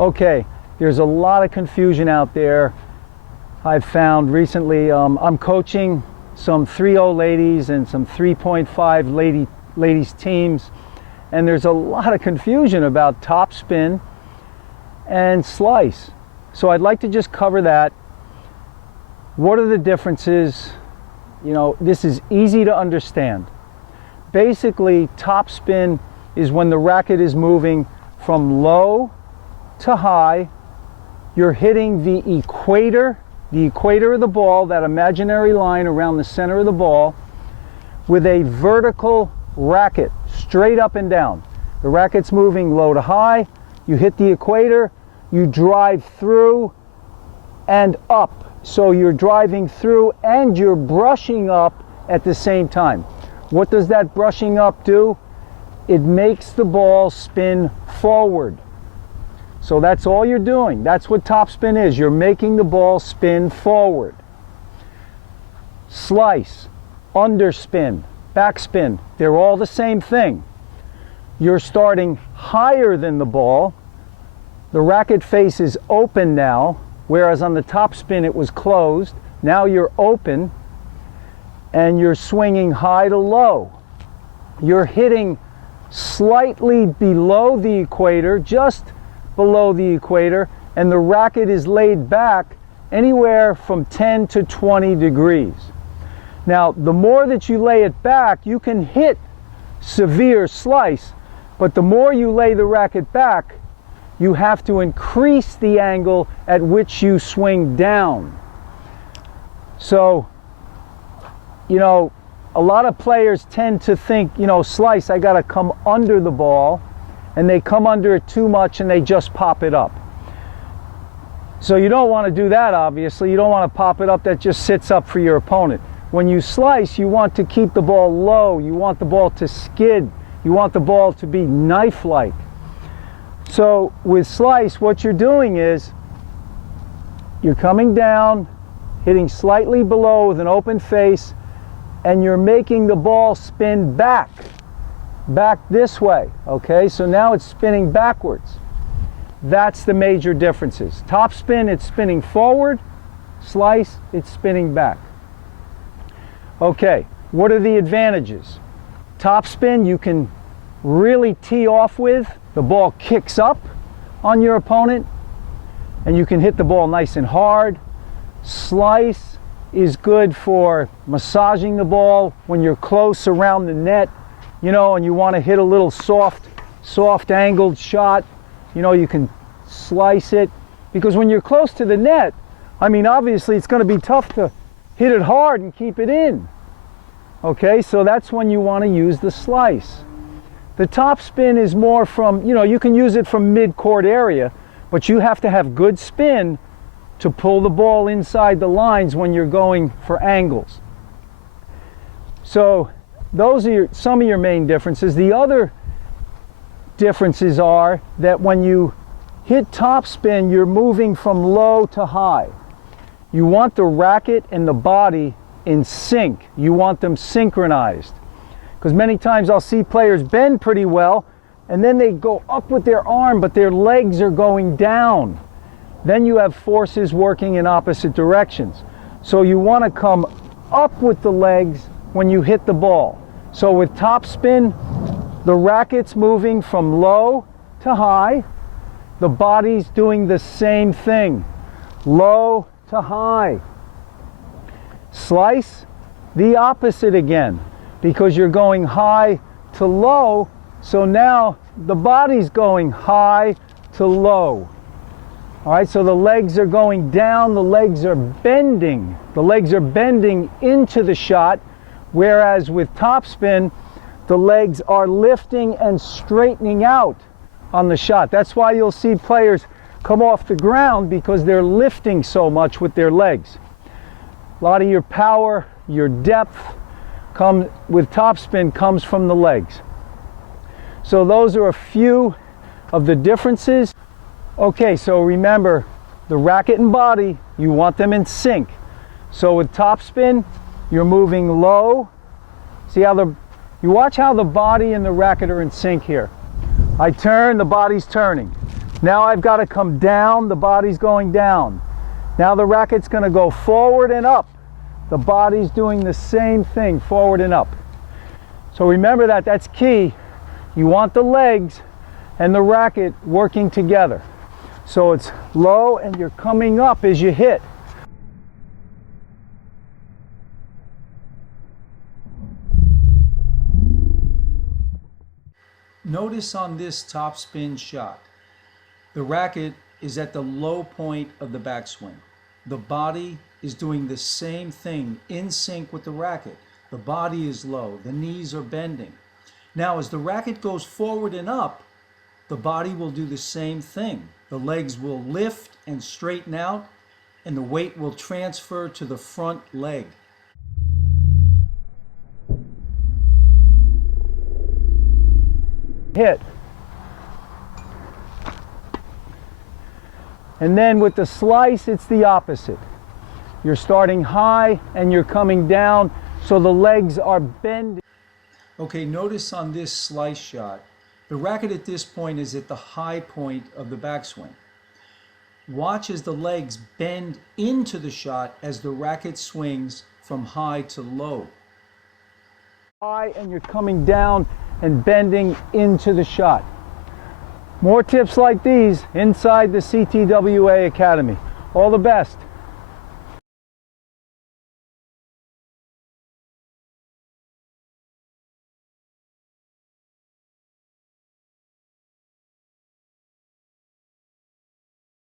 Okay, there's a lot of confusion out there. I've found recently, I'm coaching some 3-0 ladies and some 3.5 ladies teams, and there's a lot of confusion about topspin and slice. So I'd like to just cover that. What are the differences? You know, this is easy to understand. Basically, topspin is when the racket is moving from low to high. You're hitting the equator of the ball, that imaginary line around the center of the ball, with a vertical racket, straight up and down. The racket's moving low to high, you hit the equator, you drive through and up. So you're driving through and you're brushing up at the same time. What does that brushing up do? It makes the ball spin forward. So that's all you're doing. That's what topspin is. You're making the ball spin forward. Slice, underspin, backspin, they're all the same thing. You're starting higher than the ball. The racket face is open now, whereas on the topspin it was closed. Now you're open and you're swinging high to low. You're hitting slightly below the equator, just below the equator, and the racket is laid back anywhere from 10 to 20 degrees. Now, the more that you lay it back, you can hit severe slice, but the more you lay the racket back, you have to increase the angle at which you swing down. So, you know, a lot of players tend to think, you know, slice, I gotta come under the ball, and they come under it too much and they just pop it up. So you don't want to do that, obviously. You don't want to pop it up that just sits up for your opponent. When you slice, you want to keep the ball low. You want the ball to skid. You want the ball to be knife-like. So with slice, what you're doing is you're coming down, hitting slightly below with an open face, and you're making the ball spin back this way. Okay, so now it's spinning backwards. That's the major differences. Topspin, it's spinning forward. Slice, it's spinning back. Okay, what are the advantages? Topspin, you can really tee off with. The ball kicks up on your opponent and you can hit the ball nice and hard. Slice is good for massaging the ball when you're close around the net, you know, and you want to hit a little soft angled shot. You know, you can slice it, because when you're close to the net, I mean, obviously it's going to be tough to hit it hard and keep it in. Okay, so that's when you want to use the slice. The topspin is more from, you know, you can use it from mid-court area, but you have to have good spin to pull the ball inside the lines when you're going for angles. So those are some of your main differences. The other differences are that when you hit topspin, you're moving from low to high. You want the racket and the body in sync. You want them synchronized. Because many times I'll see players bend pretty well, and then they go up with their arm, but their legs are going down. Then you have forces working in opposite directions. So you want to come up with the legs when you hit the ball. So with topspin, the racket's moving from low to high. The body's doing the same thing, low to high. Slice, the opposite again, because you're going high to low, so now the body's going high to low. All right, so the legs are going down, the legs are bending. The legs are bending into the shot, whereas with topspin, the legs are lifting and straightening out on the shot. That's why you'll see players come off the ground, because they're lifting so much with their legs. A lot of your power, your depth with topspin comes from the legs. So those are a few of the differences. Okay, so remember, the racket and body, you want them in sync. So with topspin, you're moving low. See how you watch how the body and the racket are in sync here. I turn, the body's turning. Now I've got to come down, the body's going down. Now the racket's going to go forward and up. The body's doing the same thing, forward and up. So remember that, that's key. You want the legs and the racket working together. So it's low and you're coming up as you hit. Notice on this topspin shot, the racket is at the low point of the backswing. The body is doing the same thing in sync with the racket. The body is low, the knees are bending. Now as the racket goes forward and up, the body will do the same thing. The legs will lift and straighten out, and the weight will transfer to the front leg. Hit. And then with the slice, it's the opposite. You're starting high and you're coming down, so the legs are bending. Okay, notice on this slice shot, the racket at this point is at the high point of the backswing. Watch as the legs bend into the shot as the racket swings from high to low. High and you're coming down and bending into the shot. More tips like these inside the CTWA Academy. All the best.